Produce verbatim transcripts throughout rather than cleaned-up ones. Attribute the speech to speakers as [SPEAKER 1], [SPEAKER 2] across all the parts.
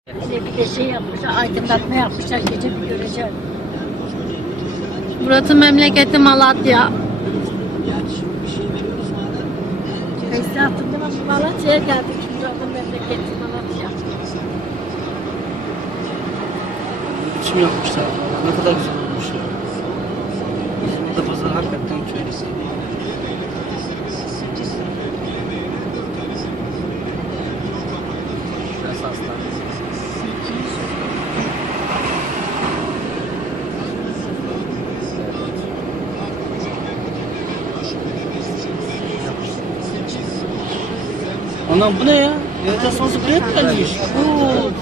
[SPEAKER 1] Bize bir de şey yapmışlar, aydınlatma yapmışlar, gece bir göreceğim.
[SPEAKER 2] Burası memleketi Malatya.
[SPEAKER 1] Esnafında ama Malatya'ya geldik. Buranın memleketi Malatya.
[SPEAKER 3] Biçim yapmışlar. Ne kadar güzel olmuş ya. İzmir'de pazar hakikaten köylüsü. Şurası hastanesi. Anam bu ne ya? Devlet sonrası buraya mı gelmiş? Oo.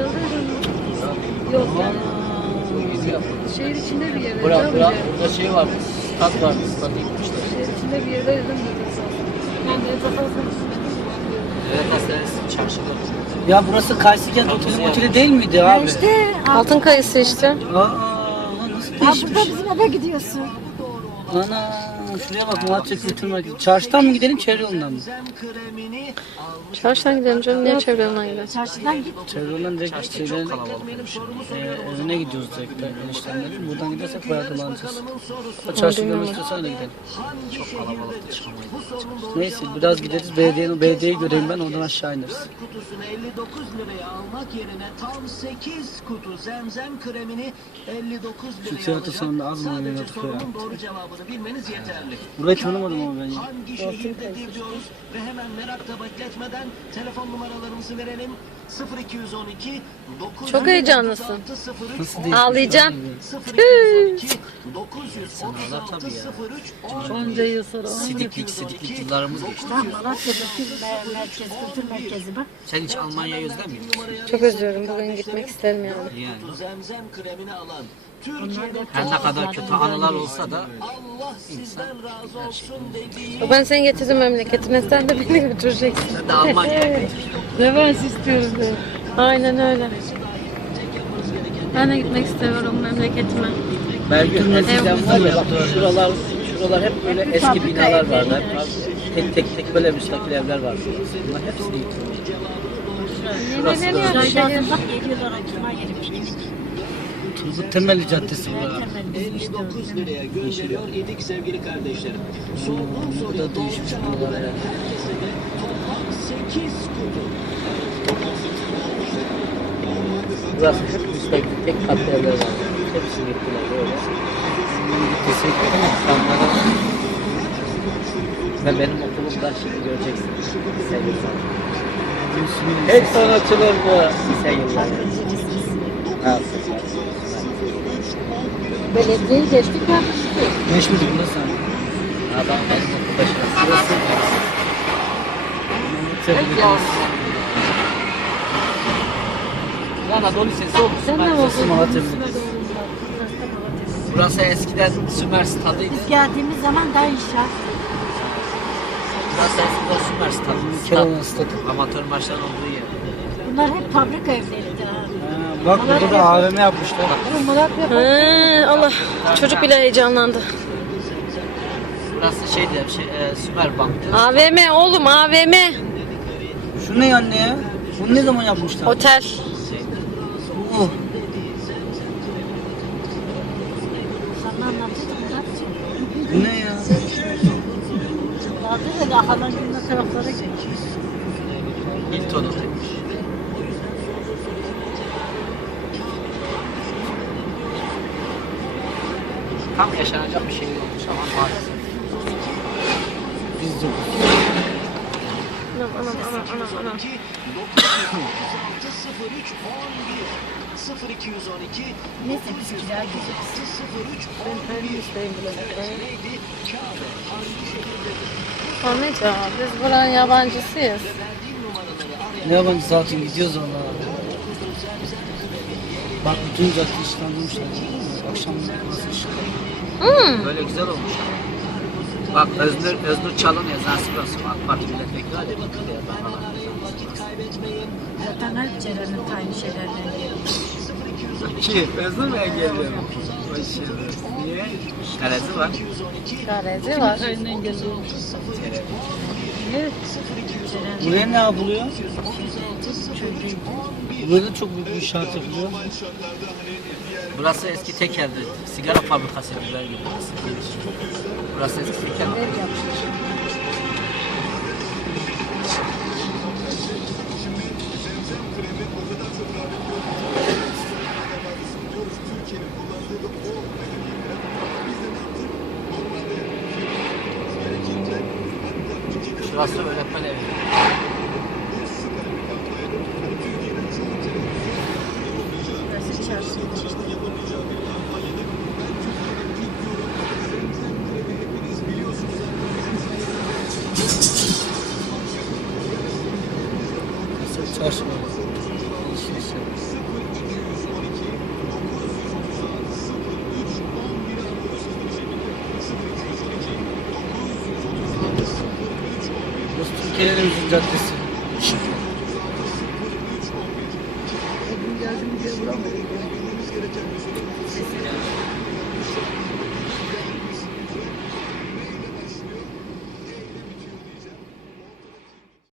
[SPEAKER 1] Yok yani.
[SPEAKER 2] Şehir içinde bir yer.
[SPEAKER 3] Bura, bura, burada şey vardı, stat vardı, stada gitmişler.
[SPEAKER 2] Şehir içinde bir yerde yedim
[SPEAKER 1] Ben de zaten
[SPEAKER 3] Evet, hastanesi çarşıda. Ya burası Kayseri Oteli oteli değil miydi
[SPEAKER 1] Ya
[SPEAKER 3] abi?
[SPEAKER 1] işte.
[SPEAKER 2] Altın kayısı işte.
[SPEAKER 3] Aa, nasıl
[SPEAKER 1] Ha
[SPEAKER 3] değişmiş?
[SPEAKER 1] burada bizim eve gidiyorsun.
[SPEAKER 3] Ana, şuraya bak, Malatya Kültür Merkezi. Çarşıdan mı gidelim, çevre yolundan mı?
[SPEAKER 2] Çarşıdan gidelim canım. Niye çevre yoluna gidelim?
[SPEAKER 1] Çarşıdan git.
[SPEAKER 3] Çevre yolundan direkt şeyden, e, evine gidiyoruz direkt eniştemlerin. Buradan gidersek bayağı dolanacağız. O çarşıyı görmek istiyorsan öyle gidelim. Çok kalabalıktı, çıkamayız. Neyse biraz gideriz, belediyeyi, belediyeyi göreyim ben, oradan aşağı ineriz.
[SPEAKER 4] Kutusunu elli dokuz liraya almak yerine tam sekiz kutu zemzem kremini elli dokuz
[SPEAKER 3] Şu
[SPEAKER 4] liraya
[SPEAKER 3] tiyatro
[SPEAKER 4] alacak.
[SPEAKER 3] sonunda az mı
[SPEAKER 4] Sadece
[SPEAKER 3] oynadık ya?
[SPEAKER 4] sorunun doğru cevabını bilmeniz yeterli.
[SPEAKER 3] Burayı tanımadım ama ben ya.
[SPEAKER 4] Hangi şehirdedir diyoruz ve hemen merakla bekletmeden telefon numaralarımızı verelim. sıfır iki yüz on iki dokuz
[SPEAKER 2] Çok heyecanlısın.
[SPEAKER 3] Nasıl değişmiş?
[SPEAKER 2] Ağlayacağım.
[SPEAKER 4] sıfır iki yüz on iki dokuz yüz otuz altı sıfır üç
[SPEAKER 1] Onca yıl sonra.
[SPEAKER 3] Sidiklik, sidiklik yıllarımız geçti.
[SPEAKER 1] Tam Malatya'daki mer- merkez, kültür merkezi bak.
[SPEAKER 3] Sen hiç Almanya'yı özlemiyor musun?
[SPEAKER 2] Çok özlüyorum. Bugün gitmek isterim yani.
[SPEAKER 3] Yani.
[SPEAKER 4] zemzem kremini alan Türkiye'de
[SPEAKER 3] Her ne kadar kötü anılar olsa da
[SPEAKER 4] Allah sizden razı olsun dediği
[SPEAKER 2] Ben seni getirdim memleketime. Sen de beni götüreceksin.
[SPEAKER 3] sen de Almanya'ya git.
[SPEAKER 2] Revans istiyorum ben. Aynen öyle. Ben de gitmek istiyorum memleketime.
[SPEAKER 3] Belgün eskiden var ya bak, şuralar, şuralar hep böyle eski binalar vardı. Hep tek tek tek böyle müstakil evler vardı. Bunlar hepsini yıkılmış. Şurası da öyle.
[SPEAKER 1] Aşağıdan bak geliyorlar aklıma gelip.
[SPEAKER 3] Turgut Temelli Caddesi burada.
[SPEAKER 4] elli dokuz liraya gönderiyor idik sevgili kardeşlerim. Sorduğum
[SPEAKER 3] Bu
[SPEAKER 4] soruya
[SPEAKER 3] da
[SPEAKER 4] doğru
[SPEAKER 3] değişmiş
[SPEAKER 4] cevabı
[SPEAKER 3] buralar
[SPEAKER 4] veren
[SPEAKER 3] ya.
[SPEAKER 4] herkese de toplam sekiz kutu.
[SPEAKER 3] Burası hep müstakil tek katlı evler var. Hepsini yıktılar böyle. Teşekkür ederim. Sanlara. Ve benim okulumda şimdi göreceksin. Lise yılları. Hep sanatçılar bu. Lise yılları. Ha, süper.
[SPEAKER 1] Belediyeyi geçtik ya.
[SPEAKER 3] Geçmedik burası. Adam benim okulda şurası. Burası. Tebrik ederiz. Anadolu Lisesi olmuş.
[SPEAKER 1] Sen ne
[SPEAKER 3] Sümer Lisesi
[SPEAKER 1] oldu?
[SPEAKER 3] Malatya Belediyesi. Burası eskiden Sümer Stadı'ydı.
[SPEAKER 1] Biz geldiğimiz zaman daha inşaat.
[SPEAKER 3] Burası eskiden Sümer Stadı. Keloğlan Stadı. Amatör maçların olduğu yer.
[SPEAKER 1] Bunlar hep fabrika evleriydi ha.
[SPEAKER 3] Bak burada da A V M yapmışlar.
[SPEAKER 1] Bu Malatya
[SPEAKER 2] He, Allah. Çocuk bile heyecanlandı.
[SPEAKER 3] Burası şeydi, şey, e, Sümer Bank'tı.
[SPEAKER 2] A V M oğlum A V M.
[SPEAKER 3] Şu ne anne ya? Bunu ne zaman yapmışlar?
[SPEAKER 2] Otel.
[SPEAKER 3] Oh.
[SPEAKER 1] sana anlatıyordum Muratcığım.
[SPEAKER 3] Bu ne ya?
[SPEAKER 1] Vardı da Halan Gül'ün taraflara gitmiş.
[SPEAKER 3] Hilton Otel'miş. Tam yaşanacak bir şey olmuş ama maalesef. Biz de
[SPEAKER 2] Anam anam anam anam anam.
[SPEAKER 4] sıfır üç on bir sıfır iki yüz on iki
[SPEAKER 1] Neyse biz kira gideceğiz.
[SPEAKER 4] sıfır üç on bir neydi? Kabe hangi şehirdedir?
[SPEAKER 2] Ahmet ya biz buranın yabancısıyız.
[SPEAKER 4] Verdiğim numaraları arayan
[SPEAKER 3] ne yabancı zaten gidiyoruz valla. Bak bütün cadde ışıklandırmışlar. Akşam nasıl ışık?
[SPEAKER 2] Hmm.
[SPEAKER 3] Böyle güzel olmuş. Bak Öznur, Öznur Çalın yazan Sivas'ın AK Parti milletvekili hadi bakalım ya.
[SPEAKER 4] vakit kaybetmeyin.
[SPEAKER 1] Zaten hep Ceren'in aynı şeylerden geliyor.
[SPEAKER 3] Ki Öznur mu engelliyor? Niye? Kalesi var.
[SPEAKER 2] Garezi var.
[SPEAKER 1] Aynen geliyor. Evet. Ceren
[SPEAKER 3] Buraya ne yapılıyor?
[SPEAKER 1] çocuğu.
[SPEAKER 3] Burada çok büyük bir inşaat yapılıyor.
[SPEAKER 5] Burası eski tekeldi. Sigara fabrikası güzel gibi burası. Burası eski tekel. Şurası öğretmen evi.
[SPEAKER 1] Burası çarşı.
[SPEAKER 3] Çarşı var. Alışveriş yeri. Burası Türkiye'nin en uzun caddesi.
[SPEAKER 6] Bugün geldim bir de vuramıyorum.